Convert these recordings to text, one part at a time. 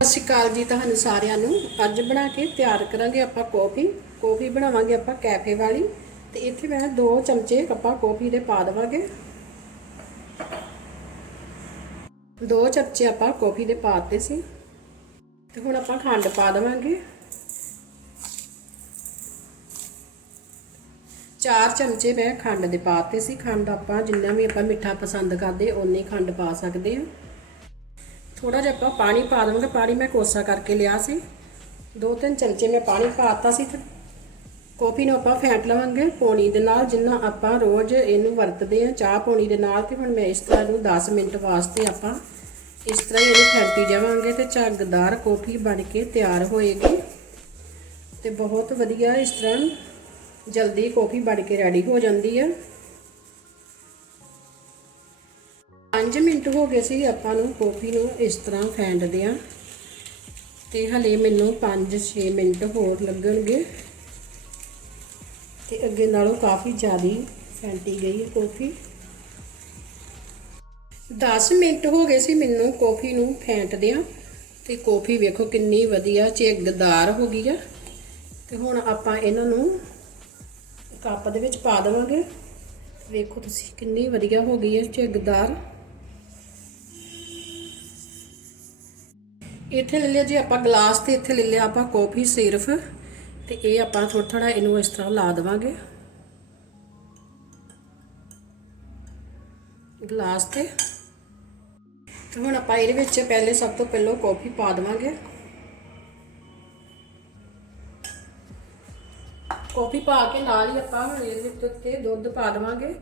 ਸਤਿ ਸ਼੍ਰੀ ਅਕਾਲ ਜੀ ਤੁਹਾਨੂੰ ਸਾਰਿਆਂ ਨੂੰ। ਅੱਜ ਬਣਾ ਕੇ ਤਿਆਰ ਕਰਾਂਗੇ ਆਪਾਂ ਕੌਫੀ। ਕੌਫੀ ਬਣਾਵਾਂਗੇ ਆਪਾਂ ਕੈਫੇ ਵਾਲੀ। ਤੇ ਇੱਥੇ ਮੈਂ ਦੋ ਚਮਚੇ ਕੱਪਾ ਕੌਫੀ ਦੇ ਪਾ ਦੇਵਾਂਗੇ। ਦੋ ਚਮਚੇ ਆਪਾਂ ਕੌਫੀ ਦੇ ਪਾਤੇ ਸੀ। ਤੇ ਹੁਣ ਆਪਾਂ ਖੰਡ ਪਾ ਦੇਵਾਂਗੇ। ਚਾਰ ਚਮਚੇ ਮੈਂ ਖੰਡ ਦੇ ਪਾਤੇ ਸੀ। ਖੰਡ ਆਪਾਂ ਜਿੰਨਾ ਵੀ ਆਪਾਂ ਮਿੱਠਾ ਪਸੰਦ ਕਰਦੇ, ਓਨੀ ਖੰਡ ਪਾ ਸਕਦੇ ਹਾਂ। ਥੋੜਾ ਜਿਹਾ ਆਪਾਂ ਪਾਣੀ ਪਾ ਦੇਵਾਂਗੇ। ਪਾਣੀ ਮੈਂ ਕੋਸਾ ਕਰਕੇ ਲਿਆ ਸੀ। ਦੋ ਤਿੰਨ ਚਮਚੇ ਮੈਂ ਪਾਣੀ ਪਾਤਾ ਸੀ। ਤੇ ਕਾਫੀ ਨੂੰ ਆਪਾਂ ਫੈਂਟ ਲਵਾਂਗੇ ਪੌਣੀ ਦੇ ਨਾਲ, ਜਿੰਨਾ ਆਪਾਂ ਰੋਜ਼ ਇਹਨੂੰ ਵਰਤਦੇ ਆ ਚਾਹ ਪੌਣੀ ਦੇ ਨਾਲ। ਤੇ ਹੁਣ ਮੈਂ ਇਸ ਤਰ੍ਹਾਂ ਨੂੰ 10 ਮਿੰਟ ਵਾਸਤੇ ਆਪਾਂ ਇਸ ਤਰ੍ਹਾਂ ਹੀ ਇਹਨੂੰ ਫੈਂਟੀ ਜਾਵਾਂਗੇ ਤੇ ਝੱਗਦਾਰ ਕੌਫੀ ਬਣ ਕੇ ਤਿਆਰ ਹੋਏਗੀ। ਤੇ ਬਹੁਤ ਵਧੀਆ ਇਸ ਤਰ੍ਹਾਂ ਜਲਦੀ ਕੌਫੀ ਬਣ ਕੇ ਰੈਡੀ ਹੋ ਜਾਂਦੀ ਹੈ। 5 ਮਿੰਟ ਹੋ ਗਏ ਸੀ ਆਪਾਂ ਨੂੰ ਕਾਫੀ ਨੂੰ ਇਸ ਤਰ੍ਹਾਂ ਫੈਂਟਦੇ ਆ ਤੇ ਹਲੇ ਮੈਨੂੰ 5-6 ਮਿੰਟ ਹੋਰ ਲੱਗਣਗੇ। ਤੇ ਅੱਗੇ ਨਾਲੋਂ ਕਾਫੀ ਜ਼ਿਆਦਾ ਫੈਂਟੀ ਗਈ ਹੈ ਕਾਫੀ 10 ਮਿੰਟ ਹੋ ਗਏ ਸੀ ਮੈਨੂੰ ਕਾਫੀ ਨੂੰ ਫੈਂਟਦੇ ਆ ਤੇ ਕਾਫੀ ਵੇਖੋ ਕਿੰਨੀ ਵਧੀਆ ਝਿੱਗਦਾਰ ਹੋ ਗਈ ਆ। ਤੇ ਹੁਣ ਆਪਾਂ ਇਹਨਾਂ ਨੂੰ ਕੱਪ ਦੇ ਵਿੱਚ ਪਾ ਦੇਵਾਂਗੇ। ਵੇਖੋ ਤੁਸੀਂ ਕਿੰਨੀ ਵਧੀਆ ਹੋ ਗਈ ਹੈ ਝਿੱਗਦਾਰ ਇੱਥੇ ਲੈ ਲਿਆ ਜੀ, ਆਪਾਂ ਗਲਾਸ ਤੇ ਇੱਥੇ ਲੈ ਲਿਆ ਆਪਾਂ ਕਾਫੀ, ਸਿਰਫ। ਤੇ ਇਹ ਆਪਾਂ ਥੋੜਾ ਥੋੜਾ ਇਹਨੂੰ ਇਸ ਤਰ੍ਹਾਂ ਲਾ ਦੇਵਾਂਗੇ। ਗਲਾਸ ਤੇ। ਤੇ ਹੁਣ ਆਪਾਂ ਇਹਦੇ ਵਿੱਚ ਪਹਿਲੇ ਸਭ ਤੋਂ ਪਹਿਲਾਂ ਕਾਫੀ ਪਾ ਦੇਵਾਂਗੇ। ਕਾਫੀ ਪਾ ਕੇ ਨਾਲ ਹੀ ਆਪਾਂ ਹੁਣ ਇਹਦੇ ਉੱਤੇ ਦੁੱਧ ਪਾ ਦੇਵਾਂਗੇ।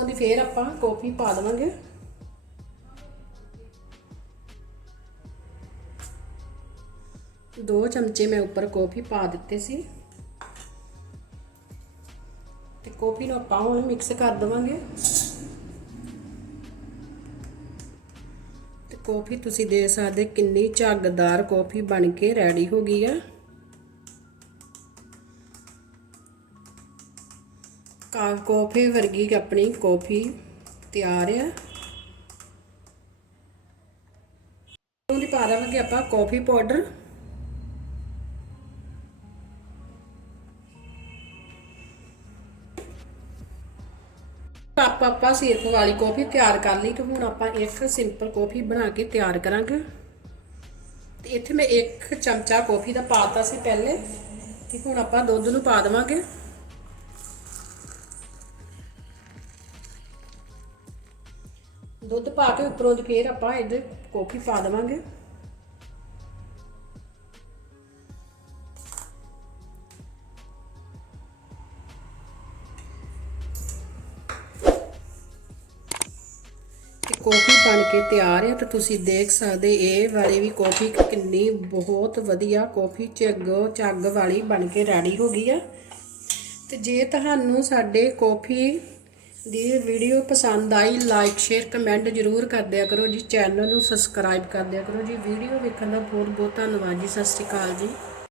ਉੱਪਰੋਂ ਦੀ ਫੇਰ ਆਪਾਂ ਕਾਫੀ ਪਾ ਦੇਵਾਂਗੇ। ਦੋ ਚਮਚੇ ਮੈਂ ਉੱਪਰ ਕਾਫੀ ਪਾ ਦਿੱਤੇ ਸੀ। ਤੇ ਕਾਫੀ ਨੂੰ ਆਪਾਂ ਹੁਣ ਮਿਕਸ ਕਰ ਦੇਵਾਂਗੇ। ਤੇ ਕਾਫੀ ਤੁਸੀਂ ਦੇਖ ਸਕਦੇ ਕਿੰਨੀ ਝੱਗਦਾਰ ਕਾਫੀ ਬਣ ਕੇ ਰੈਡੀ ਹੋ ਗਈ ਆ। ਕਾ ਕਾਫੀ ਵਰਗੀ ਆਪਣੀ ਕਾਫੀ ਤਿਆਰ ਆ। ਉਹਦੀ ਪਾ ਦੇਵਾਂਗੇ ਆਪਾਂ ਕਾਫੀ ਪਾਊਡਰ। ਕੱਪ ਆਪਾਂ ਸਿਰਫ ਵਾਲੀ ਕਾਫੀ ਤਿਆਰ ਕਰ ਲਈ ਤੇ ਹੁਣ ਆਪਾਂ ਇੱਕ ਸਿੰਪਲ ਕਾਫੀ ਬਣਾ ਕੇ ਤਿਆਰ ਕਰਾਂਗੇ। ਤੇ ਇੱਥੇ ਮੈਂ ਇੱਕ ਚਮਚਾ ਕਾਫੀ ਦਾ ਪਾਤਾ ਸੀ ਪਹਿਲੇ। ਤੇ ਹੁਣ ਆਪਾਂ ਦੁੱਧ ਨੂੰ ਪਾ ਦੇਵਾਂਗੇ। ਦੁੱਧ ਪਾ ਕੇ ਉੱਪਰੋਂ ਦੀ ਫੇਰ ਆਪਾਂ ਇਹਦੇ ਕਾਫੀ ਪਾ ਦੇਵਾਂਗੇ। ਤੇ ਕਾਫੀ ਬਣ ਕੇ ਤਿਆਰ ਹੈ ਤੇ ਤੁਸੀਂ ਦੇਖ ਸਕਦੇ ਇਹ ਵਾਲੀ ਵੀ ਕੌਫੀ ਕਿੰਨੀ ਬਹੁਤ ਵਧੀਆ ਕੌਫੀ ਝੱਗੋ, ਝੱਗ ਵਾਲੀ ਬਣ ਕੇ ਰੈਡੀ ਹੋ ਗਈ ਆ। ਤੇ ਜੇ ਤੁਹਾਨੂੰ ਸਾਡੇ ਕੌਫੀ ਦੀ ਵੀਡੀਓ ਪਸੰਦ ਆਈ ਲਾਈਕ ਸ਼ੇਅਰ ਕਮੈਂਟ ਜ਼ਰੂਰ ਕਰ ਦਿਆ ਕਰੋ ਜੀ। ਚੈਨਲ ਨੂੰ ਸਬਸਕ੍ਰਾਈਬ ਕਰ ਦਿਆ ਕਰੋ ਜੀ। ਵੀਡੀਓ ਵੇਖਣ ਦਾ ਬਹੁਤ ਬਹੁਤ ਧੰਨਵਾਦ ਜੀ। ਸਤਿ ਸ਼੍ਰੀ ਅਕਾਲ ਜੀ।